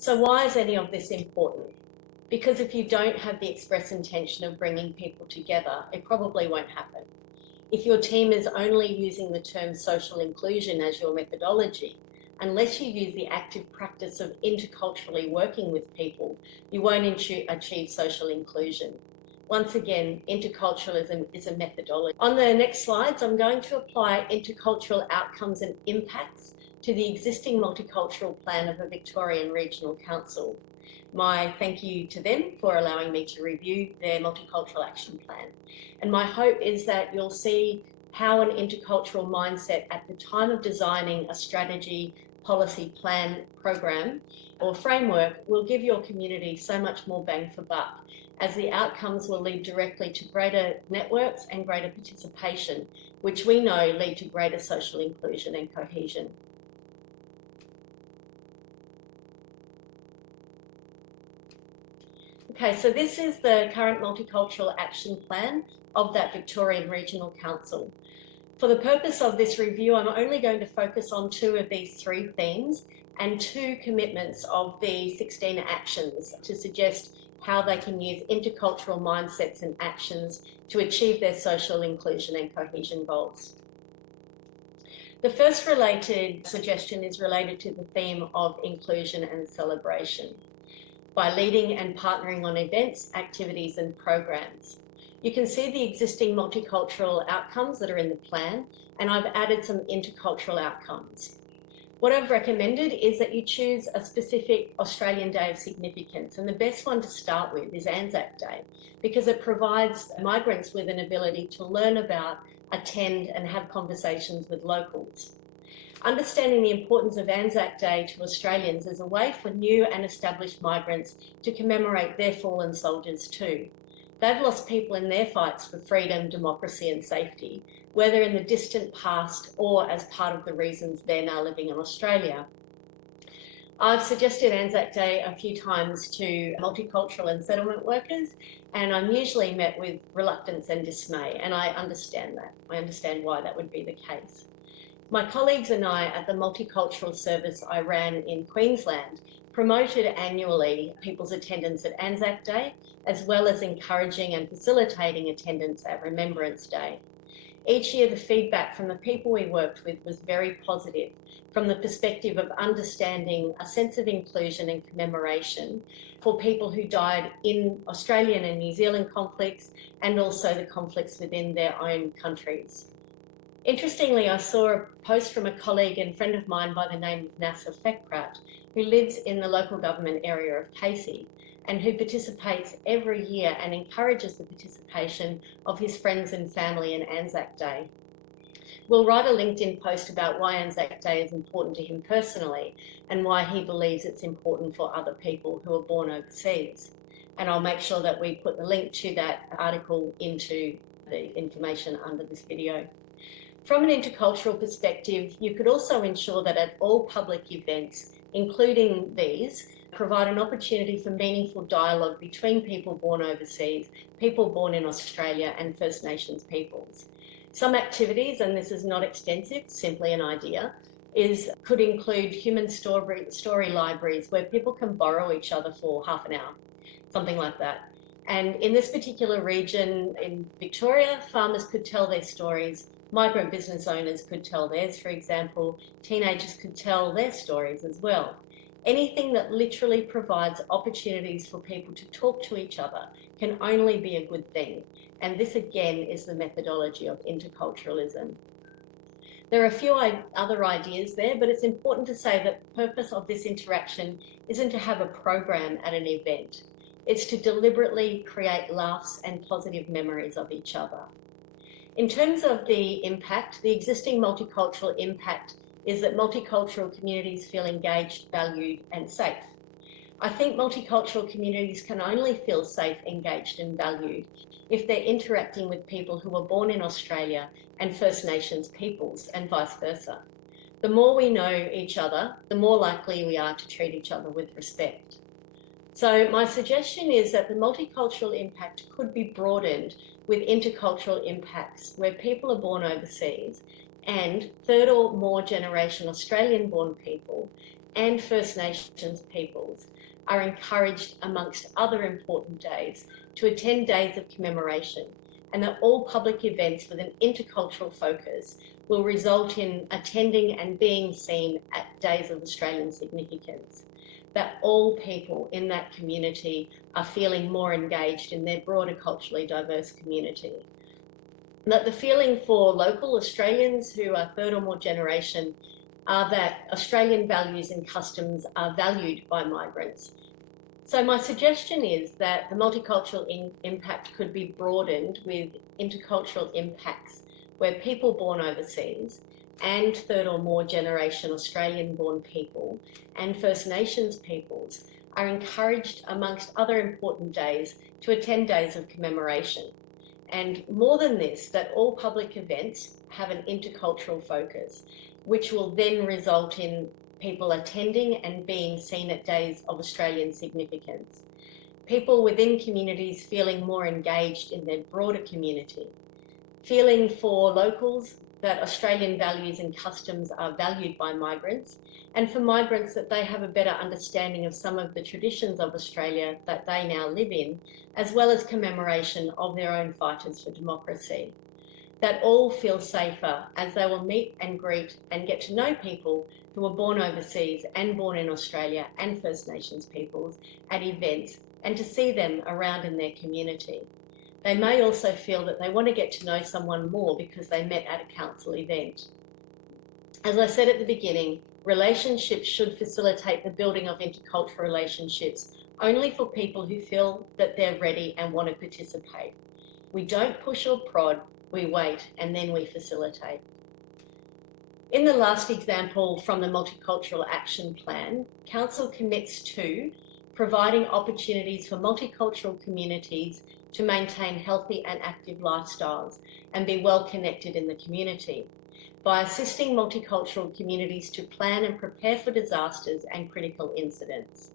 So why is any of this important? Because if you don't have the express intention of bringing people together, it probably won't happen. If your team is only using the term social inclusion as your methodology, unless you use the active practice of interculturally working with people, you won't achieve social inclusion. Once again, interculturalism is a methodology. On the next slides, I'm going to apply intercultural outcomes and impacts to the existing multicultural plan of a Victorian Regional Council. My thank you to them for allowing me to review their multicultural action plan. And my hope is that you'll see how an intercultural mindset at the time of designing a strategy, policy, plan, program, or framework will give your community so much more bang for buck, as the outcomes will lead directly to greater networks and greater participation, which we know lead to greater social inclusion and cohesion. Okay, so this is the current multicultural action plan of that Victorian Regional Council. For the purpose of this review, I'm only going to focus on 2 of these 3 themes and 2 commitments of the 16 actions to suggest how they can use intercultural mindsets and actions to achieve their social inclusion and cohesion goals. The first related suggestion is related to the theme of inclusion and celebration by leading and partnering on events, activities and programs. You can see the existing multicultural outcomes that are in the plan, and I've added some intercultural outcomes. What I've recommended is that you choose a specific Australian Day of significance, and the best one to start with is Anzac Day, because it provides migrants with an ability to learn about, attend and have conversations with locals. Understanding the importance of Anzac Day to Australians is a way for new and established migrants to commemorate their fallen soldiers too. They've lost people in their fights for freedom, democracy and safety, whether in the distant past or as part of the reasons they're now living in Australia. I've suggested Anzac Day a few times to multicultural and settlement workers, and I'm usually met with reluctance and dismay, and I understand that. I understand why that would be the case. My colleagues and I at the multicultural service I ran in Queensland promoted annually people's attendance at Anzac Day, as well as encouraging and facilitating attendance at Remembrance Day. Each year, the feedback from the people we worked with was very positive, from the perspective of understanding a sense of inclusion and commemoration for people who died in Australian and New Zealand conflicts, and also the conflicts within their own countries. Interestingly, I saw a post from a colleague and friend of mine by the name of Nasser Fekrat, who lives in the local government area of Casey, and who participates every year and encourages the participation of his friends and family in Anzac Day. We'll write a LinkedIn post about why Anzac Day is important to him personally and why he believes it's important for other people who are born overseas. And I'll make sure that we put the link to that article into the information under this video. From an intercultural perspective, you could also ensure that at all public events, including these, provide an opportunity for meaningful dialogue between people born overseas, people born in Australia and First Nations peoples. Some activities, and this is not extensive, simply an idea, could include human story libraries where people can borrow each other for half an hour, something like that. And in this particular region in Victoria, farmers could tell their stories, migrant business owners could tell theirs, for example, teenagers could tell their stories as well. Anything that literally provides opportunities for people to talk to each other can only be a good thing. And this again is the methodology of interculturalism. There are a few other ideas there, but it's important to say that the purpose of this interaction isn't to have a program at an event. It's to deliberately create laughs and positive memories of each other. In terms of the impact, the existing multicultural impact is that multicultural communities feel engaged, valued and safe. I think multicultural communities can only feel safe, engaged and valued if they're interacting with people who are born in Australia and First Nations peoples and vice versa. The more we know each other, the more likely we are to treat each other with respect. So my suggestion is that the multicultural impact could be broadened with intercultural impacts where people are born overseas and third or more generation Australian-born people and First Nations peoples are encouraged, amongst other important days, to attend days of commemoration, and that all public events with an intercultural focus will result in attending and being seen at days of Australian significance. That all people in that community are feeling more engaged in their broader culturally diverse community. That the feeling for local Australians who are third or more generation are that Australian values and customs are valued by migrants. So my suggestion is that the multicultural impact could be broadened with intercultural impacts where people born overseas and third or more generation Australian born people and First Nations peoples are encouraged, amongst other important days, to attend days of commemoration. And more than this, that all public events have an intercultural focus, which will then result in people attending and being seen at days of Australian significance. People within communities feeling more engaged in their broader community. Feeling for locals that Australian values and customs are valued by migrants, and for migrants that they have a better understanding of some of the traditions of Australia that they now live in, as well as commemoration of their own fighters for democracy. That all feel safer as they will meet and greet and get to know people who were born overseas and born in Australia and First Nations peoples at events, and to see them around in their community. They may also feel that they want to get to know someone more because they met at a council event. As I said at the beginning, relationships should facilitate the building of intercultural relationships only for people who feel that they're ready and want to participate. We don't push or prod, we wait, and then we facilitate. In the last example from the Multicultural Action Plan, Council commits to providing opportunities for multicultural communities to maintain healthy and active lifestyles and be well connected in the community by assisting multicultural communities to plan and prepare for disasters and critical incidents.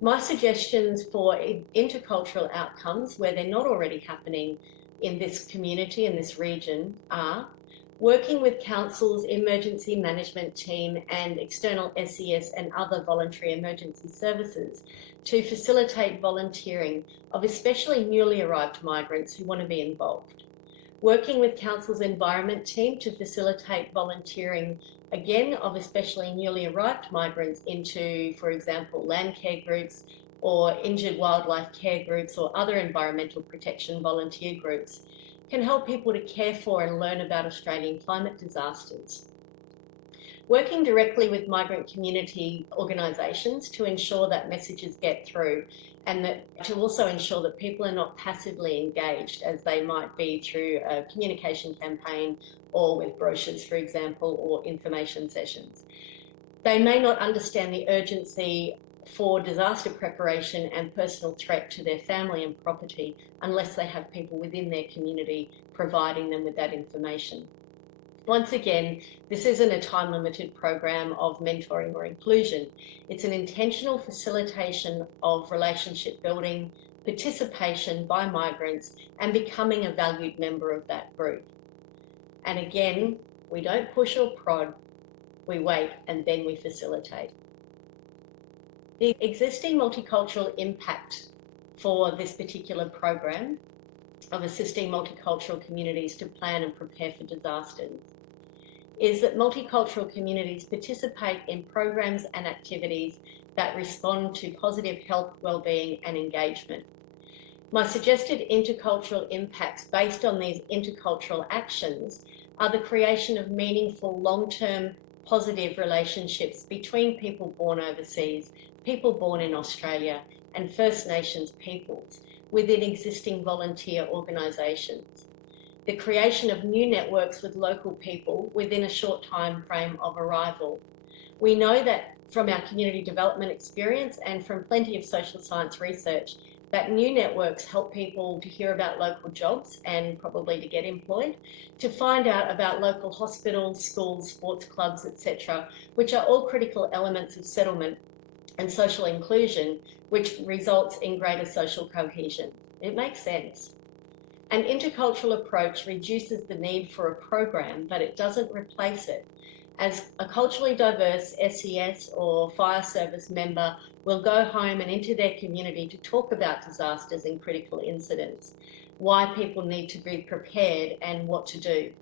My suggestions for intercultural outcomes where they're not already happening in this community, in this region, are working with Council's emergency management team and external SES and other voluntary emergency services to facilitate volunteering of especially newly arrived migrants who want to be involved. Working with Council's environment team to facilitate volunteering, again, of especially newly arrived migrants into, for example, land care groups or injured wildlife care groups or other environmental protection volunteer groups, can help people to care for and learn about Australian climate disasters. Working directly with migrant community organisations to ensure that messages get through, and that to also ensure that people are not passively engaged as they might be through a communication campaign or with brochures, for example, or information sessions. They may not understand the urgency for disaster preparation and personal threat to their family and property unless they have people within their community providing them with that information. Once again, this isn't a time-limited program of mentoring or inclusion. It's an intentional facilitation of relationship building, participation by migrants, and becoming a valued member of that group. And again, we don't push or prod, we wait and then we facilitate. The existing multicultural impact for this particular program of assisting multicultural communities to plan and prepare for disasters is that multicultural communities participate in programs and activities that respond to positive health, well-being and engagement. My suggested intercultural impacts based on these intercultural actions are the creation of meaningful, long-term, positive relationships between people born overseas, people born in Australia, and First Nations peoples within existing volunteer organisations. The creation of new networks with local people within a short time frame of arrival. We know that from our community development experience and from plenty of social science research that new networks help people to hear about local jobs and probably to get employed, to find out about local hospitals, schools, sports clubs, etc., which are all critical elements of settlement and social inclusion, which results in greater social cohesion. It makes sense. An intercultural approach reduces the need for a program, but it doesn't replace it. as a culturally diverse SES or fire service member will go home and into their community to talk about disasters and critical incidents, why people need to be prepared and what to do.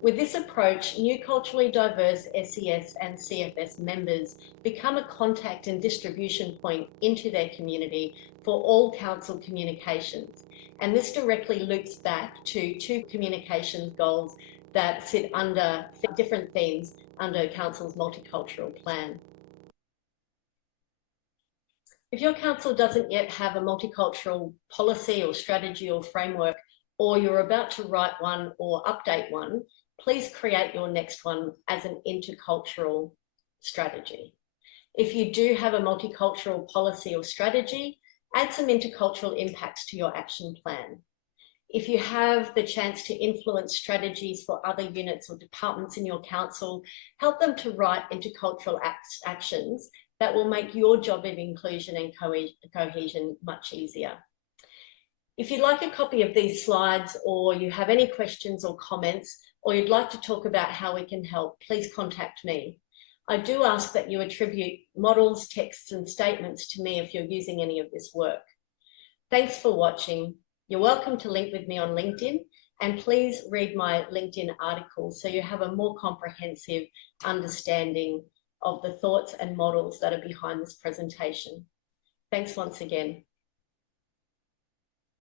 With this approach, new culturally diverse SES and CFS members become a contact and distribution point into their community for all council communications. And this directly loops back to two communications goals that sit under different themes under Council's multicultural plan. If your council doesn't yet have a multicultural policy or strategy or framework, or you're about to write one or update one, please create your next one as an intercultural strategy. If you do have a multicultural policy or strategy, add some intercultural impacts to your action plan. If you have the chance to influence strategies for other units or departments in your council, help them to write intercultural actions that will make your job of inclusion and cohesion much easier. If you'd like a copy of these slides, or you have any questions or comments, or you'd like to talk about how we can help, please contact me. I do ask that you attribute models, texts, and statements to me if you're using any of this work. Thanks for watching. You're welcome to link with me on LinkedIn, and please read my LinkedIn articles so you have a more comprehensive understanding of the thoughts and models that are behind this presentation. Thanks once again.